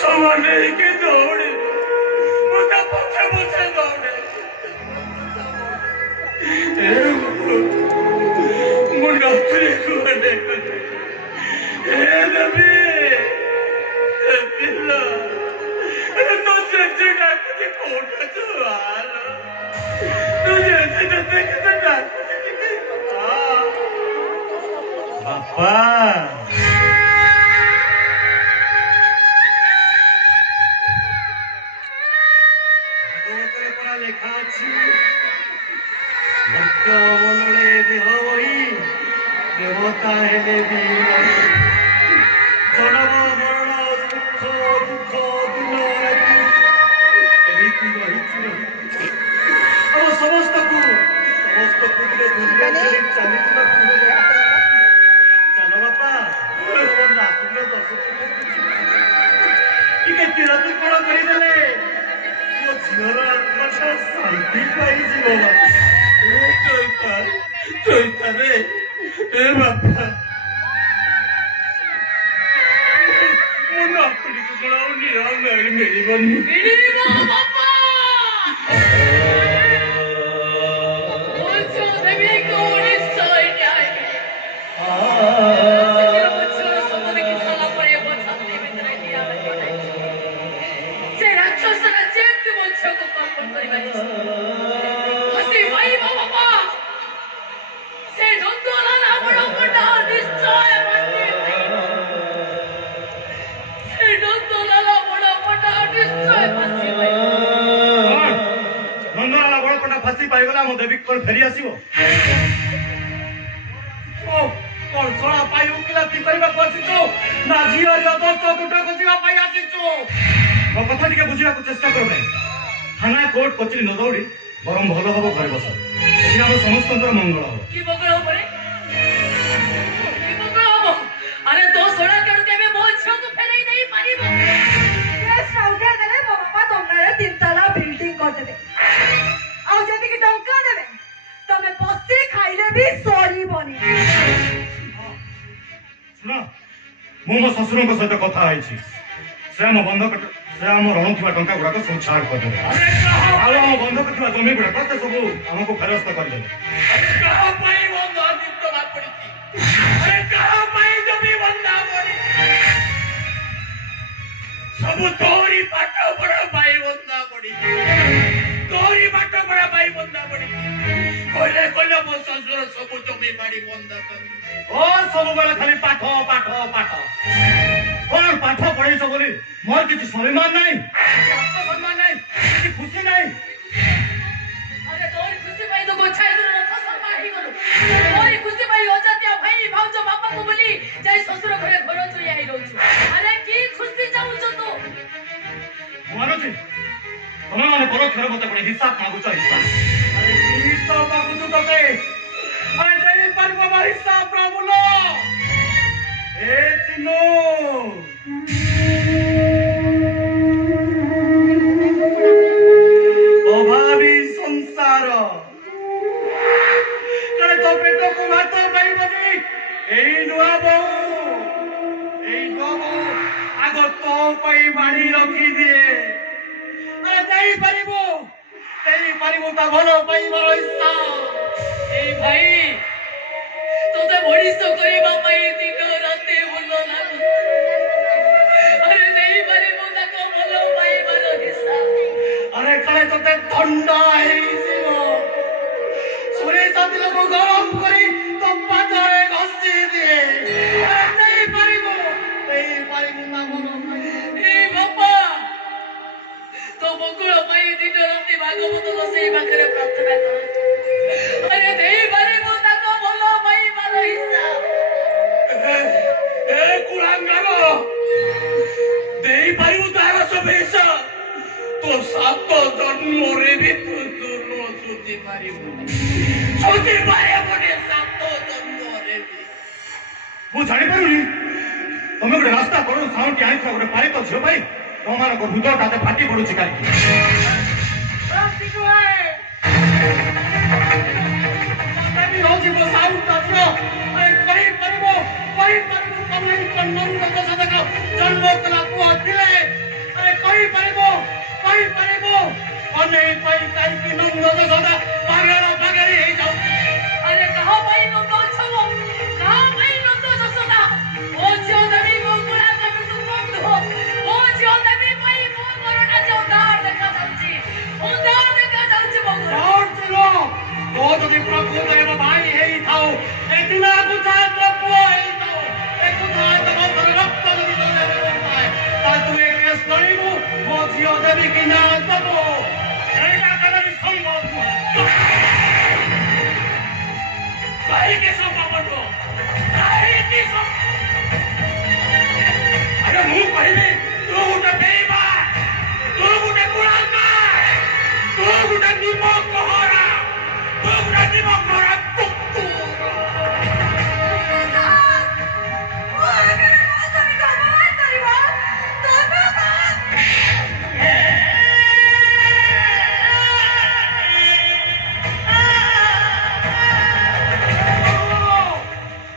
समाने के दौड़े मुझे पछे पछे दौड़े मुझे अपने को बने नबी बिल्ला तो जैसे ना कुछ कोटा चुवाल तो जैसे जैसे कितना ना बापा लेखा अच्छी भक्त मनरे देह वही देवता हेले भी जन्म मरण सुख दुख एमिति रही अब समस्त को दुनिया छाड़ी चली चलो बापा नाती दस टे किराती कण करदे झीर आत्मा शांति पाई चैता रे ए बापा मो नातुड़ी को कौन निरा मिलबनी फासी पाईगला मो देवी कौन फेरी आसीबो कौन सोना पाई उकिलाती करबा पसितो ना जियो जबरदस्त दुटा खोजिबा पाई आसीचो मो कथा टिके बुझिबा को चेष्टा करबे थाना कोर्ट कचरी न दौड़ी बरम भलो हबो घरे बस एठी हम समस्तंकर मंगल हो की मंगल हो परे की मंगल हो अरे तो सोना कर देबे मो छो को फेरई नहीं पारिबो ये सौदे देले बाबा तमरे तीन तला बिल्डिंग कर देबे आउ जति की टंका देबे तमे पस्ती खाइले भी सॉरी बनी सुनो मो मो ससुर को सहित कथा आइछि से हम बंधक से हम रणुवा टंका गुडा को सब छाड़ कर देबे अरे कहा हम बंधक थिबा जमी गुडा कते सब हमको फेरस्त कर देबे अरे कहा पाई बंधा दित बा पड़ी अरे कहा पाई जमी बंधा पड़ी सब तोरी पाटो बड़ा भाई बंधा पड़ी तोरी पाटो बड़ा भाई बंधा पड़ी कोले कोले मो ससुर सब जमी बाड़ी बंधा कर ओ सब बेला खाली पाठ पाठ पाठ कौन पाठ पढ़ेछ बोली मोर किसी सम्मान नहीं सम्मान नहीं किसी खुशी नहीं अरे तोरी खुशी भाई तो गोछाई तो रथ सम्माही गलो तोरी खुशी भाई हो जाते भाई भाउजो बापा को बोली जाई ससुर घरे घर चोरी आई रहछु अरे की खुशी जाउछ तू मानसी तुम माने बड़ खेर मत पड़े हिसाब मागुछ हिसाब अरे हिसाब मागुछ तते अरे देई पर बाबा हिसाब प्रभुलो ए चिनो अभावी संसार करे तो पेट को भात पाई बनी एई नुआ बहु आगो तो पाई बाड़ी रखी दिए अरे देई परिबो ता भलो पाई बरो हिस्सा ए भाई तोते बड़िस करबा पाई दिन राते बोलो लागो अरे नहीं परिबो ताको भलो पाई बरो हिस्सा अरे कले तोते ठंडा हेइसिबो सुरे साथी लोग गरम करी तो पाथरे घसी दिए अरे नहीं परिबो ना भलो ए बापा तो मंगल पाई दिन राते भागवत बसई पाखरे प्रार्थना कर अरे नहीं परिबो ताको भलो पाई बरो हिस्सा ए कुलांगारो देई परिबो तारा सब हिस्सा तो सात जन्म रे भी तू दूर सुती परिबो सुती पारे बने सात जन्म रे भी मु जानि पारुनी तमे गोटे रास्ता करू साउंड आइ छ गोटे पारी तो झियो भाई तमार को भूत ताते फाटी पडुची काई रास्ती को है तमे होजी को साउंड ताछो ए कहि परिबो तमे कन्नन को सदक जन्म कला को दिले କହିପାରିବୁ ଅନେଇ ପାଇଁ କାହିଁକି ନନ୍ଦ ଯଶୋଦା ପାଗଳ ପାଗଳି ହେଇଯାଉଛି? अरे कहाँ भाई नंदो छवो कहाँ भाई नंदो जसोदा ओ जियो देवी गोकुला कभी तुम बंधु ओ जियो देवी भाई मो करोना जो दार देखा जाउची उंदार देखा जाउची बंधु और चलो तो ଯଦି ପ୍ରକୃତରେ ମୋ ଭାଇ ହେଇଥାଉ ଏ ଦିନକୁ ଛାତ୍ର ପୁଅ ହେଇଥାଉ ଏ କୁଥା ତମ ରକ୍ତ ଯଦି ତୋ ଦେହରେ ଥାଏ ତାହେଲେ ତୁ ଏ କେସ୍ କରିବୁ ମୋ ଝିଅ ଦେବି କି ନା ଦେବୁ ଏଇଟା କଦାପି ସମ୍ଭବ ନୁହେଁ। କାହିଁକି ସମ୍ଭବ ନୁହଁ? କାହିଁକି ଆରେ ମୁଁ କହିବି ତୁ ଗୋଟେ ବେଇମା ତୁ ଗୋଟେ କୁଳାଙ୍ଗାର ତୁ ଗୋଟେ ନିମକହରା ତୁ ଗୋଟେ ନିମକହରା କୁକୁର।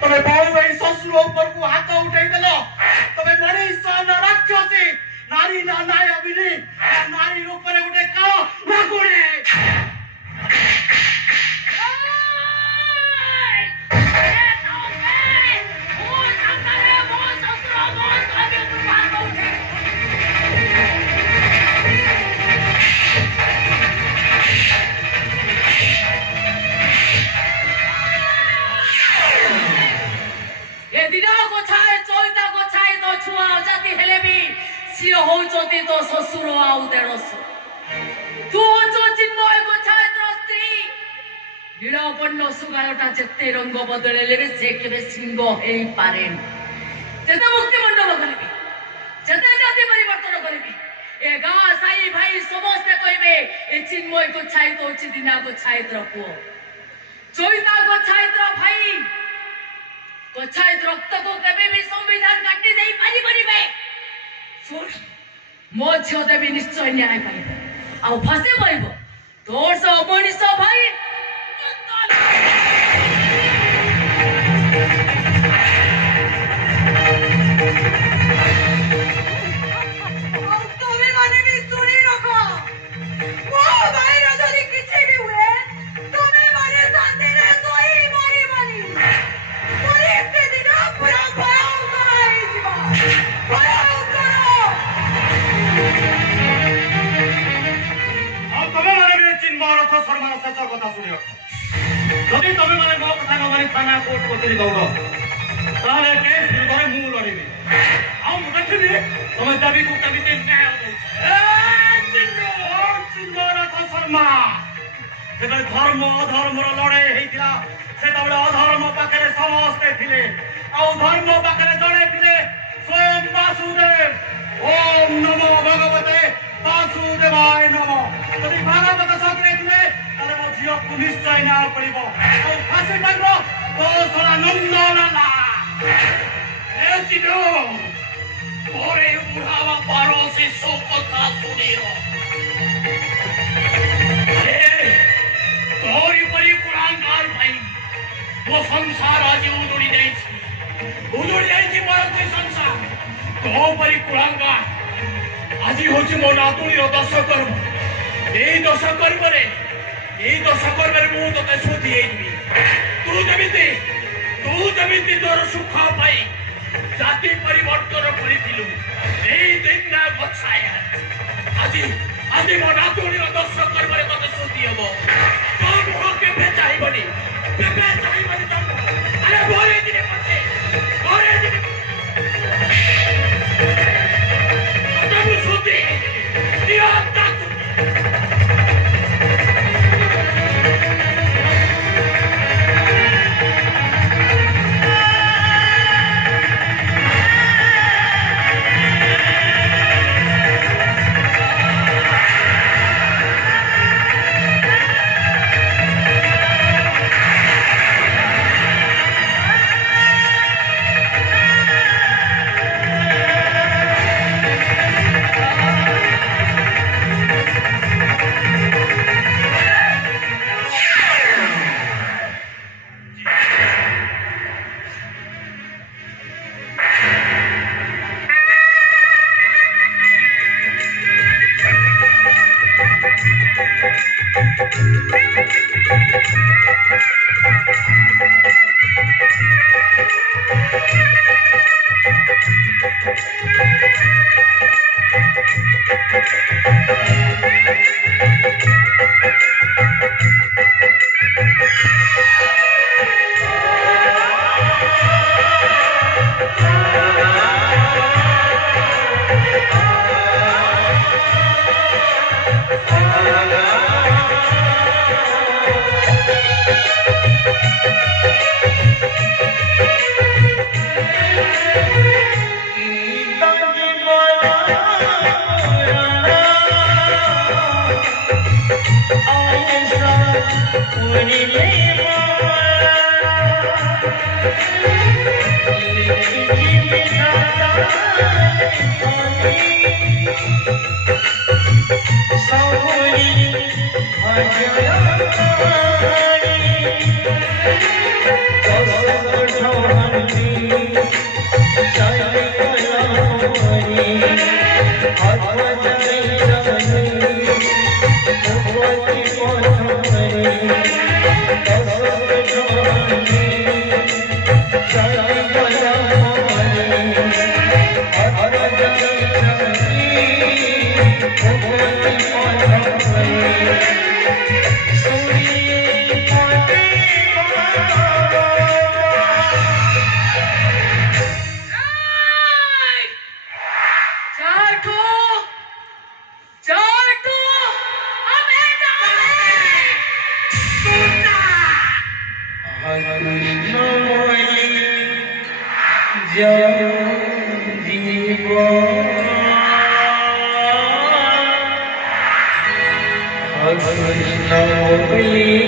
ତମେ ବୋଉ ଏଇ ଶ୍ୱଶୁର ଉପରକୁ ହାତ ଉଠେଇଦେଲ ତମେ ମଣିଷ ନା ରାକ୍ଷସୀ ନାରୀ ନା ନାୟବିନୀ ନାରୀ ଉପରେ ଗୋଟେ କାଳ ନାଗୁଣୀ। होचोती तो ससुर आउ देणस तू होचो चिन्मय को छात्र स्त्री नीलबर्ण सुगालटा जेते रंग बदलेले भी से केबे सिंह हेई पारेन जेते मुक्ति मंडप करबी जेते जाति परिवर्तन करबी ए गाँ साई भाई समस्त कहबे ए चिन्मय को छाइत होची दिना को छाइत्र पुओ चोइता को छाइत्र भाई को छाइत रक्त को केबे भी संविधान काटी देई पारी परिबे मो झील देवी निश्चय न्याय पाइब आ फांसी पाइब तोर से अमनीष भाई तुम्हें माने भी सुनी रखो वो भाई रजनी किसी भी हुए तुम्हें माने शांति ने सोई मारी मानी पुलिस के दिन पूरा भयाव कराई जीवा भयाव करो ଆଉ ତମେ ମାନେ ବି ଚିନ୍ମୟ ରଥ ଶର୍ମାର ଶେଷ କଥା ଶୁଣିବ ଯଦି ତମେ ମାନେ ମୋ କଥା ନ ମାନି ଥାନା କୋର୍ଟ କଚେରୀ ଦୌଡ଼ ତାହେଲେ କେସ୍ ବିରୁଦ୍ଧରେ ମୁଁ ଲଢ଼ିବି ଆଉ ମୁଁ ଦେଖିବି ତମେ ଦାବିକୁ କେମିତି ନ୍ୟାୟ ଚିନ୍ମୟ ରଥ ଶର୍ମା ଯେତେବେଳେ ଧର୍ମ ଅଧର୍ମର ଲଢ଼େଇ ହେଇଥିଲା ସେତେବେଳେ ଅଧର୍ମ ପାଖରେ ସମସ୍ତେ ଥିଲେ ଆଉ ଧର୍ମ ପାଖରେ ଜଣେ ଥିଲେ ସ୍ୱୟଂ ବାସୁଦେବ ଓಂ ନମୋ ଭଗବତେ ବାସୁଦେବାୟ ନମଃ ଯଦି ଭାଗବତ ସତରେ ଥିଲେ ତାହେଲେ ମୋ ଝିଅକୁ ନିଶ୍ଚୟ ନ୍ୟାୟ କରିବ ଆଉ ଫାଶୀ ପାଇବ ତୋ ଶଳା ନନ୍ଦଲାଲା। ଏ ଚିନୁ ପରେ ବୁଢ଼ା ବାପାର ଶେଷ କଥା ଶୁଣିବ ତୋରି ପରି କୁଳାଙ୍ଗାର ପାଇଁ ମୋ ସଂସାର ଆଜି ଉଜୁଡ଼ି ଯାଇଛି ମୋର ସଂସାର ତୋ ପରି କୁଳାଙ୍ଗାର আজি হচ্ছে মো নাতুণীর দশ কর্ম এই দশ কর্মরে মু তোতে শোধি হইবি তু যেমিতি তোর সুখ পাই জাতি পরিবর্তন করিছিলু এই দিন না বছায় আজি মো নাতুণীর দশ কর্মরে তোতে শোধি হব তোর মুখ কেবে চাইবনি আরে বলে দিনে পছে বলে দিনে Hallelujah.